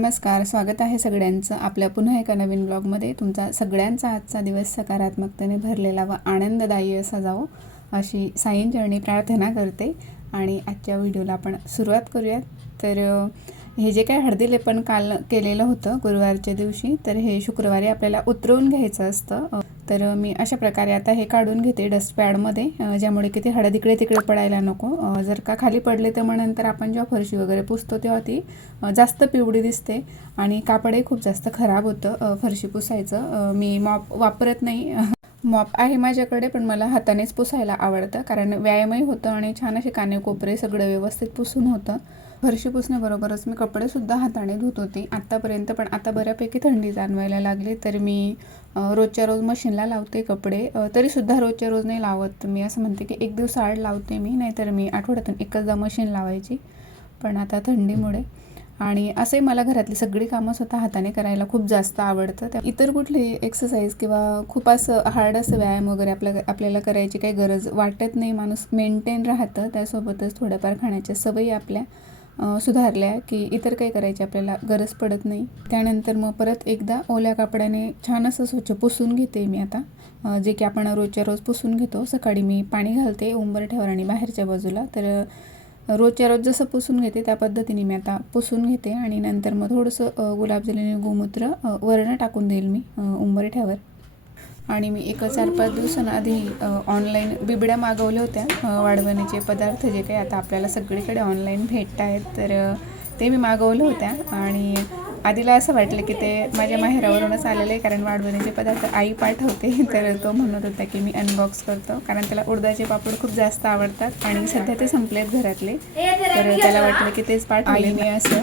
नमस्कार स्वागत आहे सगळ्यांचं. आपल्या पुन्हा एका नवीन ब्लॉगमध्ये तुमचा सगळ्यांचा आजचा दिवस सकारात्मकतेने भरलेला व आनंददायी असा जावो अशी साईंचरणी प्रार्थना करते. आणि आजच्या व्हिडिओला आपण सुरुवात करूयात. तर हे जे काय हळदीलेपण काल केलेलं होतं गुरुवारच्या दिवशी तर हे शुक्रवारी आपल्याला उतरवून घ्यायचं असतं. तर मी अशा प्रकारे आता हे काढून घेते डस्टपॅडमध्ये ज्यामुळे की ते हळद इकडे तिकडे पडायला नको. जर का खाली पडले तर मग नंतर आपण जेव्हा फरशी वगैरे पुसतो तेव्हा ती जास्त पिवळी दिसते आणि कापडही खूप जास्त खराब होतं फरशी पुसायचं. मी मॉप वापरत नाही. मॉप आहे माझ्याकडे पण मला हातानेच पुसायला आवडतं कारण व्यायामही होतं आणि छान असे कानेकोपरे सगळं व्यवस्थित पुसून होतं. फरशी पुसण्याबरोबरच मी कपडेसुद्धा हाताने धुत होती. आत्तापर्यंत पण आता बऱ्यापैकी थंडी जाणवायला लागली तर मी रोजच्या रोज मशीनला लावते कपडे. तरीसुद्धा रोजच्या रोज नाही लावत. मी असं म्हणते की एक दिवस आड लावते मी नाहीतर मी आठवड्यातून एकचदा मशीन लावायची. पण आता थंडीमुळे. आणि असंही मला घरातली सगळी कामं स्वतः हाताने करायला खूप जास्त आवडतं. त्या इतर कुठली एक्सरसाइज किंवा खूप असं हार्ड असं व्यायाम वगैरे आपल्या आपल्याला करायची काही गरज वाटत नाही. माणूस मेंटेन राहतं. त्यासोबतच थोड्याफार खाण्याच्या सवयी आपल्या सुधारल्या की इतर काही करायची आपल्याला गरज पडत नाही. त्यानंतर मग परत एकदा ओल्या कापडाने छान असं स्वच्छ पुसून घेते मी आता. जे की आपण रोजच्या रोज पुसून घेतो. सकाळी मी पाणी घालते उंबर ठेवर आणि बाहेरच्या बाजूला. तर रोजच्या रोज जसं पुसून घेते त्या पद्धतीने मी आता पुसून घेते. आणि नंतर मग थोडंसं गुलाबजलीने गोमूत्र वरणं वरनं टाकून देईल मी उंबरठ्यावर आणि मी एक चार पाच दिवसांआधी ऑनलाईन बिबड्या मागवल्या होत्या वाढवण्याचे पदार्थ जे काही आता आपल्याला सगळीकडे ऑनलाईन भेटत आहेत तर ते मी मागवल्या होत्या. आणि आधीला असं वाटलं की ते माझ्या माहेरावरूनच आलेले आहे कारण वाढवणीचे पदार्थ आई पाठवते. तर तो म्हणत होता की मी अनबॉक्स करतो कारण त्याला उडदाचे पापड खूप जास्त आवडतात आणि सध्या ते संपलेत घरातले. तर त्याला वाटलं की तेच पाठवले मी असं.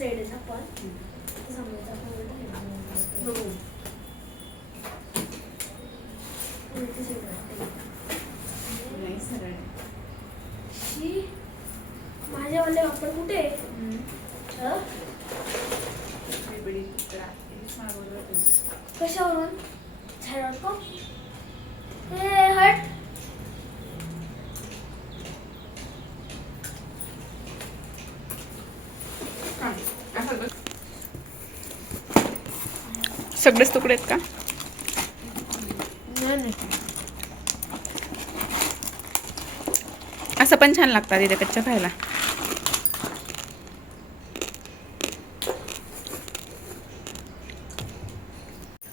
हे साईड आहे आपण उलटा. उलटी side आहे. नाही सरळ शी, माझ्यावाले वापर कुठे आहे? हं? कशावरून झाडावर हे का? असं बस. सगळेच तुकडे आहेत का असं पण छान लागतात इथे कच्च्या खायला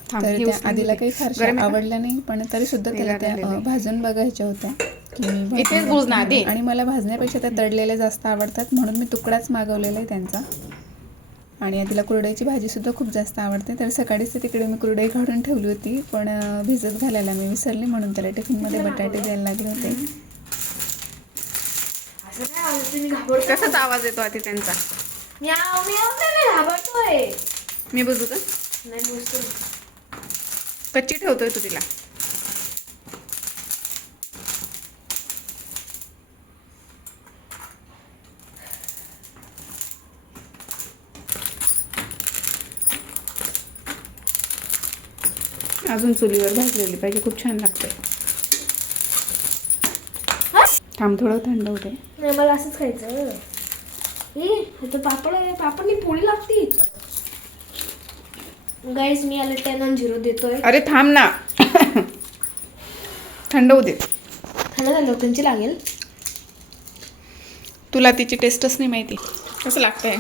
थांब, तर हे त्या आधीला. काही फारशा? आवडल्या नाही पण तरी सुद्धा त्याला तेलात त्या. भाजून बघायच्या होत्या इथेच. आणि मला भाजण्यापेक्षा त्या तळलेल्या जास्त आवडतात म्हणून मी तुकडाच मागवलेला आहे त्यांचा आणि तिला कुरडईची भाजी सुद्धा खूप जास्त आवडते. तर सकाळीच ते तिकडे मी कुरडई काढून ठेवली होती. पण भिजत घालायला मी विसरली म्हणून त्याला टिफिनमध्ये बटाटे द्यायला लागले होते. कसाच आवाज येतो आधी त्यांचा? मी बघू का? कच्ची ठेवतोय तू तिला. अजून चुलीवर भाजलेली पाहिजे. खूप छान लागते थांब थोडं थंड होते नाही मला असंच खायचं ए आता पापड पापडनी पोळी लागते गाईस मी आले टेन झिरो देतोय. अरे थांब ना. थंड होऊ दे. थंड झालं त्यांची लागेल? तुला तिची टेस्टच नाही माहिती. कसं लागतंय?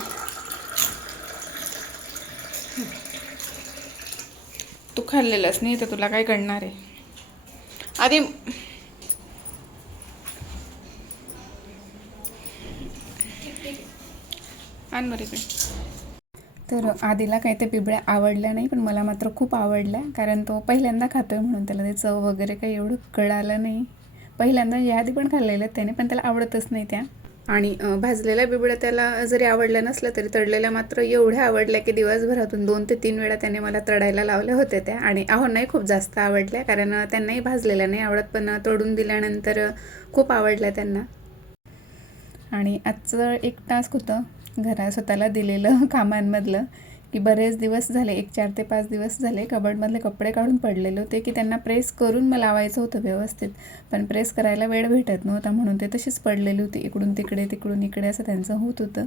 तू खाल्लेलंच नाही तर तुला काय कळणार आहे? आधी आण बरे तर आधीला काही ते पिबळ्या आवडल्या नाही पण मला मात्र खूप आवडल्या कारण तो पहिल्यांदा खातोय म्हणून त्याला ते चव वगैरे काही एवढं कळालं नाही. पहिल्यांदा याआधी पण खाल्लेलं त्याने पण त्याला आवडतच नाही त्या. आणि भाजलेल्या बिबड्या त्याला जरी आवडल्या नसल्या तरी तळलेल्या मात्र एवढ्या आवडल्या की दिवसभरातून दोन ते तीन वेळा त्याने मला तळायला लावल्या होत्या त्या. आणि आहोंनाही खूप जास्त आवडल्या कारण त्यांनाही भाजलेल्या नाही आवडत पण तोडून तळून दिल्यानंतर खूप आवडल्या त्यांना. आणि आजचं एक टास्क होतं घरा स्वतःला दिलेलं कामांमधलं. की बरेच दिवस झाले एक चार ते पाच दिवस झाले कबडमधले कपडे काढून पडलेले होते की त्यांना प्रेस करून मला लावायचं होतं व्यवस्थित. पण प्रेस करायला वेळ भेटत नव्हता म्हणून ते तशीच पडलेली होती इकडून तिकडे तिकडून इकडे असं त्यांचं होत होतं.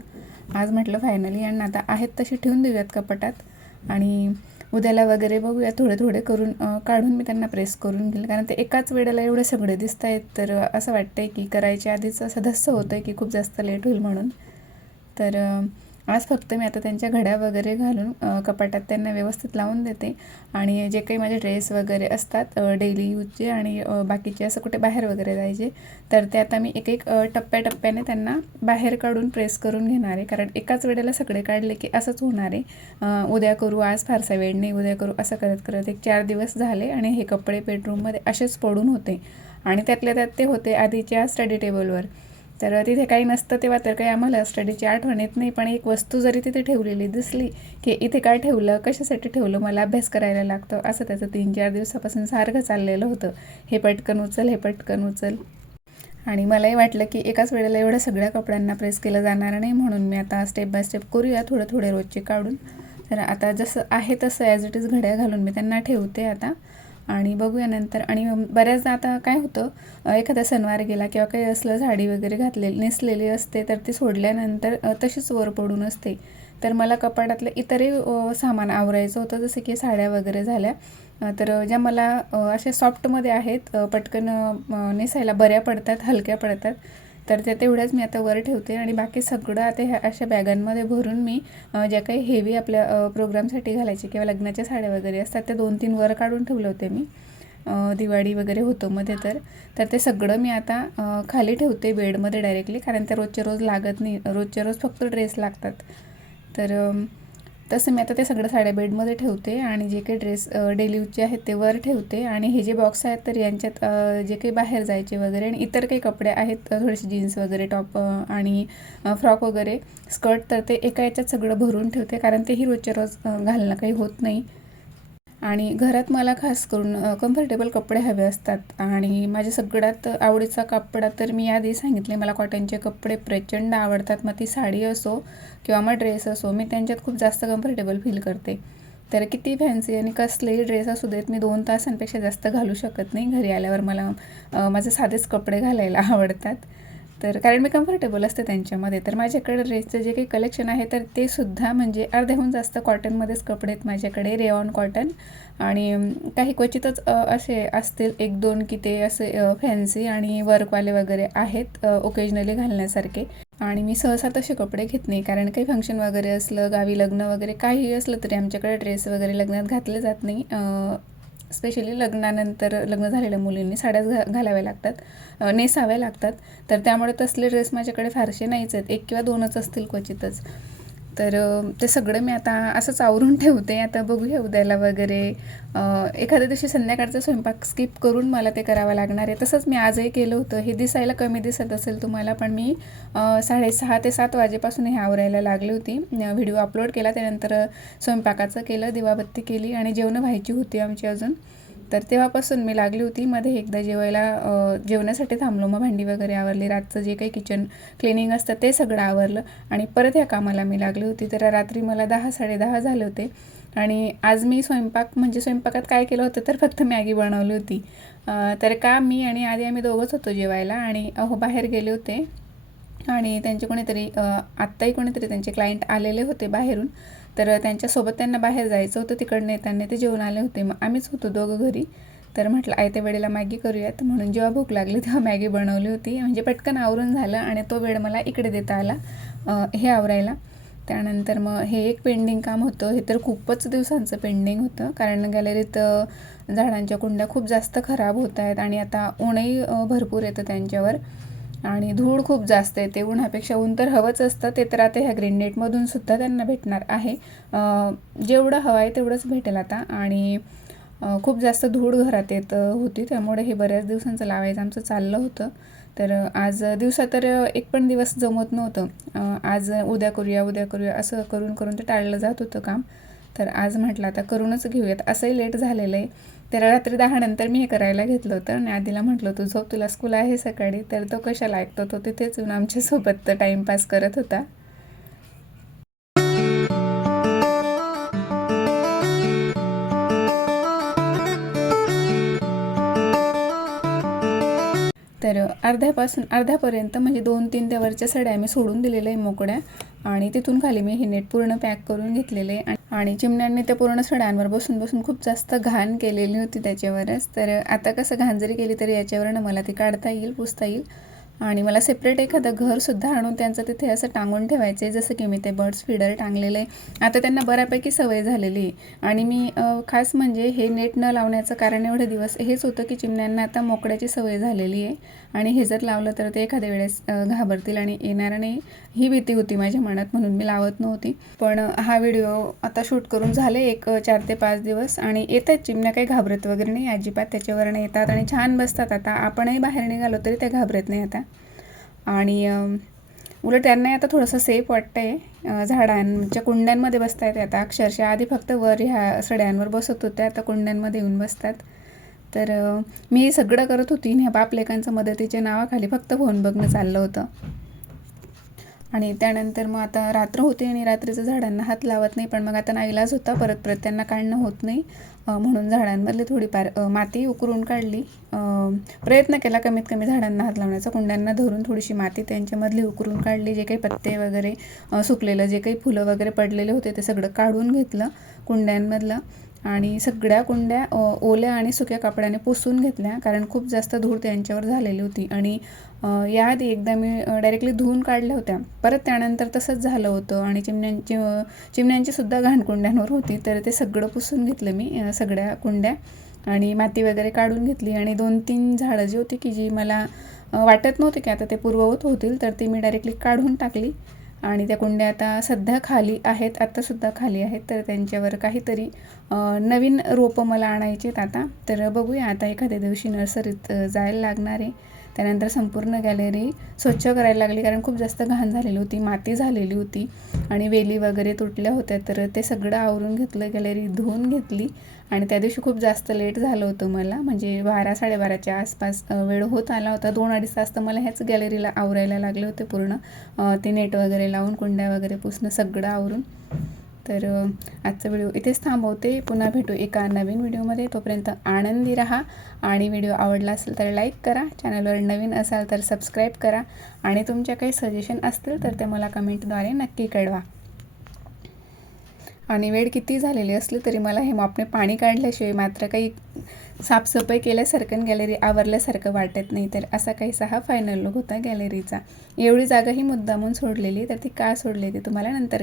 आज म्हटलं फायनली आणि आता आहेत तशी ठेवून देऊयात कपाटात आणि उद्याला वगैरे बघूया थोडे थोडे करून काढून मी त्यांना प्रेस करून घेईल. कारण ते एकाच वेळेला एवढे सगळे दिसत आहेत तर असं असं वाटतंय की करायच्या आधीच असं धस्स होतं आहे की खूप जास्त लेट होईल म्हणून. तर आज फक्त मी आता त्यांच्या घड्या वगैरे घालून कपाटात त्यांना व्यवस्थित लावून देते. आणि जे काही माझे ड्रेस वगैरे असतात डेली यूजचे आणि बाकीचे असं कुठे बाहेर वगैरे जायचे तर ते आता मी एक एक टप्प्याटप्प्याने त्यांना बाहेर काढून प्रेस करून घेणार आहे. कारण एकाच वेळेला सगळे काढले की असंच होणार आहे. उद्या करू आज फारसा वेळ नाही उद्या करू असं करत करत एक चार दिवस झाले आणि हे कपडे बेडरूममध्ये असेच पडून होते. आणि त्यातल्या त्यात ते होते आधीच्या स्टडी टेबलवर तर तिथे काही नसतं तेव्हा तर काही आम्हाला स्टडीची आठवण येत नाही. पण एक वस्तू जरी तिथे ठेवलेली दिसली की इथे काय ठेवलं कशासाठी ठेवलं मला अभ्यास करायला लागतं असं त्याचं तीन चार दिवसापासून सारखं चाललेलं होतं. हे पटकन उचल हे पटकन उचल. आणि मलाही वाटलं की एकाच वेळेला एवढ्या सगळ्या कपड्यांना प्रेस केलं जाणार नाही म्हणून मी आता स्टेप बाय स्टेप करूया थोडं थोडे रोजचे काढून. तर आता जसं आहे तसं ॲज इट इज घड्या घालून मी त्यांना ठेवते आता. आणि बघूया नंतर. आणि बऱ्याचदा आता काय होतं एखादा सणवार गेला किंवा काही असलं साडी वगैरे घातलेली नेसलेली असते तर ती सोडल्यानंतर तशीच वर पडून असते. तर मला कपाटातलं इतरही सामान आवरायचं होतं जसं की साड्या वगैरे झाल्या. तर ज्या मला अशा सॉफ्टमध्ये आहेत पटकन नेसायला बऱ्या पडतात हलक्या पडतात. तर त्या तेवढ्याच मी आता वर ठेवते आणि बाकी सगळं आता ह्या अशा बॅगांमध्ये भरून मी ज्या काही हेवी आपल्या प्रोग्रामसाठी घालायचे किंवा लग्नाच्या साड्या वगैरे असतात त्या दोन तीन वर काढून ठेवले होते मी. दिवाळी वगैरे होतो मध्ये तर. तर ते सगळं मी आता खाली ठेवते बेडमध्ये डायरेक्टली कारण त्या रोजच्या रोज लागत नाही रोजच्या रोज फक्त ड्रेस लागतात. तर तसं मी आता ते सगळं साड्या बेडमध्ये ठेवते आणि जे काही ड्रेस डेली यूजचे आहेत ते वर ठेवते. आणि हे जे बॉक्स आहेत तर यांच्यात जे काही बाहेर जायचे वगैरे आणि इतर काही कपडे आहेत थोडेसे जीन्स वगैरे टॉप आणि फ्रॉक वगैरे स्कर्ट तर ते एका याच्यात सगळं भरून ठेवते. कारण तेही रोजच्या रोज घालणं काही होत नाही. आणि घरात मला खास करून कम्फर्टेबल कपडे हवे असतात. आणि माझ्या सगळ्यात आवडीचा कपडा तर मी आधी सांगितले मला कॉटनचे कपडे प्रचंड आवडतात. मग ती साडी असो किंवा मग ड्रेस असो मी त्यांच्यात खूप जास्त कम्फर्टेबल फील करते. तर किती फॅन्सी आणि कसलेही ड्रेस असू देत मी दोन तासांपेक्षा जास्त घालू शकत नाही. घरी आल्यावर मला माझे साधेच कपडे घालायला आवडतात. तर कारण मी कम्फर्टेबल असते त्यांच्यामध्ये. तर माझ्याकडे ड्रेसचं जे काही कलेक्शन आहे तर ते सुद्धा म्हणजे अर्ध्याहून जास्त कॉटनमध्येच कपडे आहेत माझ्याकडे रेऑन कॉटन आणि काही क्वचितच असे असतील एक दोन की ते असे फॅन्सी आणि वर्कवाले वगैरे आहेत ओकेजनली घालण्यासारखे. आणि मी सहसा तसे कपडे घेत नाही कारण काही फंक्शन वगैरे असलं गावी लग्न वगैरे काही असलं तरी आमच्याकडे ड्रेस वगैरे लग्नात घातले जात नाही स्पेशली लग्नानंतर लग्न झालेल्या मुलींनी साड्याच घा घालाव्या लागतात. नेसाव्या लागतात. तर त्यामुळे तसले ड्रेस माझ्याकडे फारसे नाहीच आहेत. एक किंवा दोनच असतील क्वचितच. तर ते सगळं मी आता असंच आवरून ठेवते. आता बघूया उद्याला वगैरे. एखाद्या दिवशी संध्याकाळचा स्वयंपाक स्किप करून मला ते करावं लागणार आहे. तसंच मी आजही केलं होतं. हे दिसायला कमी दिसत असेल तुम्हाला पण मी साडेसहा ते सात वाजेपासून हे आवरायला लागली होती. व्हिडिओ अपलोड केला त्यानंतर स्वयंपाकाचं केलं दिवाबत्ती केली आणि जेवणं व्हायची होती आमची अजून. तर तेव्हापासून मी लागली होती. मध्ये एकदा जेवायला जेवण्यासाठी थांबलो. मग भांडी वगैरे आवरली. रातचं जे काही किचन क्लिनिंग असतं ते सगळं आवरलं आणि परत या कामाला मी लागली होती. तर रात्री मला दहा साडेदहा झाले होते. आणि आज मी स्वयंपाक म्हणजे स्वयंपाकात काय केलं होतं तर फक्त मॅगी बनवली होती. तर का मी आणि आधी आम्ही दोघंच होतो जेवायला आणि अहो बाहेर गेले होते. आणि त्यांचे कोणीतरी आत्ताही कोणीतरी त्यांचे क्लायंट आलेले होते बाहेरून. तर त्यांच्यासोबत त्यांना बाहेर जायचं होतं तिकडनं येताना ते जेवण आले होते. मग आम्हीच होतो दोघं घरी. तर म्हटलं आयत्या वेळेला मॅगी करूयात. म्हणून जेव्हा भूक लागली तेव्हा मॅगी बनवली होती. म्हणजे पटकन आवरून झालं आणि तो वेळ मला इकडे देता आला हे आवरायला. त्यानंतर मग हे एक पेंडिंग काम होतं. हे तर खूपच दिवसांचं पेंडिंग होतं. कारण गॅलरीत झाडांच्या कुंड्या खूप जास्त खराब होत आहेत आणि आता ऊनही भरपूर येतं त्यांच्यावर. आणि धूळ खूप जास्त येते उन्हापेक्षा ऊन तर हवंच असतं ते तर आता ह्या ग्रीन नेटमधून सुद्धा त्यांना भेटणार आहे. जेवढं हवं आहे तेवढंच भेटेल आता आणि खूप जास्त धूळ घरात येत होती त्यामुळे हे बऱ्याच दिवसांचं लावायचं आमचं चाललं होतं. तर आज दिवसा तर एक पण दिवस जमत नव्हतं. आज उद्या करूया उद्या करूया असं करून करून ते टाळलं जात होतं काम. तर आज म्हटलं आता करूनच घेऊयात असंही लेट झालेलं आहे. तर रात्री दहानंतर मी हे करायला घेतलं होतं आणि आधीला म्हटलं होतं झोप तुला स्कूल आहे सकाळी? तर तो कशाला ऐकतो? तो तिथेच येऊन आमच्यासोबत टाईमपास करत होता. तर अर्ध्यापासून अर्ध्यापर्यंत म्हणजे दोन तीन त्यावरच्या सड्या साड्या मी सोडून दिलेल्या आहे मोकळ्या. आणि तिथून खाली मी हे नेट पूर्ण पॅक करून घेतलेले आहे. आणि चिमण्यांनी त्या पूर्ण सड्यांवर बसून बसून खूप जास्त घाण केलेली होती त्याच्यावरच. तर आता कसं घाण जरी केली तरी याच्यावरनं मला ती काढता येईल पुसता येईल. आणि मला सेपरेट एखादं घरसुद्धा आणून त्यांचं तिथे असं टांगून ठेवायचं आहे जसं की मी ते बर्ड्स फीडर टांगलेलं आहे. आता त्यांना बऱ्यापैकी सवय झालेली आहे. आणि मी खास म्हणजे हे नेट न लावण्याचं कारण एवढे दिवस हेच होतं की चिमण्यांना आता मोकळ्याची सवय झालेली आहे. आणि हे जर लावलं तर ते एखाद्या वेळेस घाबरतील आणि येणार नाही. ही भीती होती माझ्या मनात म्हणून मी लावत नव्हती. पण हा व्हिडिओ आता शूट करून झाले एक चार ते पाच दिवस आणि येतात चिमण्या. काही घाबरत वगैरे नाही अजिबात त्याच्यावरनं येतात आणि छान बसतात आता. आपणही बाहेर निघालो तरी त्या घाबरत नाही आता. आणि उलट त्यांनाही आता थोडंसं सेफ वाटतंय. झाडांच्या कुंड्यांमध्ये बसता येते आता. अक्षरशः आधी फक्त वर ह्या सड्यांवर बसत होत्या आता कुंड्यांमध्ये येऊन बसतात. तर मी हे सगळं करत होती आणि ह्या बापलेकांचं मदतीच्या नावाखाली फक्त फोन बघणं चाललं होतं. आणि त्यानंतर मग आता रात्र होते आणि रात्रीचं झाडांना हात लावत नाही पण मग आता नाईलाज होता परत परत त्यांना काढणं होत नाही. म्हणून झाडांमधली थोडीफार माती उकरून काढली. प्रयत्न केला कमीत कमी झाडांना हात लावण्याचा. कुंड्यांना धरून थोडीशी माती त्यांच्यामधली उकरून काढली. जे काही पत्ते वगैरे सुकलेलं जे काही फुलं वगैरे पडलेले होते ते सगळं काढून घेतलं कुंड्यांमधलं. आणि सगळ्या कुंड्या ओल्या आणि सुक्या कपड्याने पुसून घेतल्या कारण खूप जास्त धूळ त्यांच्यावर झालेली होती. आणि याआधी एकदा मी डायरेक्टली धुवून काढल्या होत्या. परत त्यानंतर तसंच झालं होतं आणि चिमण्यांची चिमण्यांची सुद्धा घाण कुंड्यांवर होती तर ते सगळं पुसून घेतलं मी सगळ्या कुंड्या. आणि माती वगैरे काढून घेतली आणि दोन तीन झाडं जी होती की जी मला वाटत नव्हती की आता ते पूर्ववत होतील तर ती मी डायरेक्टली काढून टाकली. आणि त्या कुंड्या आता सध्या खाली आहेत आत्तासुद्धा खाली आहेत. तर त्यांच्यावर काहीतरी नवीन रोपं मला आणायचे आहेत आता. तर बघूया आता एखाद्या दिवशी नर्सरीत जायला लागणार आहे. त्यानंतर संपूर्ण गॅलरी स्वच्छ करायला लागली कारण खूप जास्त घाण झालेली होती माती झालेली होती. आणि वेली वगैरे तुटल्या होत्या तर ते सगळं आवरून घेतलं गॅलरी धुवून घेतली. आणि त्या दिवशी खूप जास्त लेट झालं होतं मला. म्हणजे बारा साडेबाराच्या आसपास वेळ होत आला होता. दोन अडीच तास तर मला ह्याच गॅलरीला आवरायला लागले होते पूर्ण. ते नेट वगैरे लावून कुंड्या वगैरे पुसणं सगळं आवरून. तर आजचा व्हिडिओ इथेच थांबवते. पुन्हा भेटू एका नवीन व्हिडिओमध्ये तोपर्यंत आनंदी राहा. आणि व्हिडिओ आवडला असेल तर लाईक करा. चॅनलवर नवीन असाल तर सबस्क्राईब करा. आणि तुमच्या काही सजेशन असतील तर ते मला कमेंटद्वारे नक्की कळवा. आणि वेळ किती झालेली असली तरी मला हे मॉपने पाणी काढल्याशिवाय मात्र काही साफसफाई केल्यासारखं गॅलरी आवरल्यासारखं वाटत नाही. तर असा काहीसा हा फायनल लुक होता गॅलरीचा. एवढी जागा ही मुद्दामून सोडलेली तर ती का सोडली ती तुम्हाला नंतर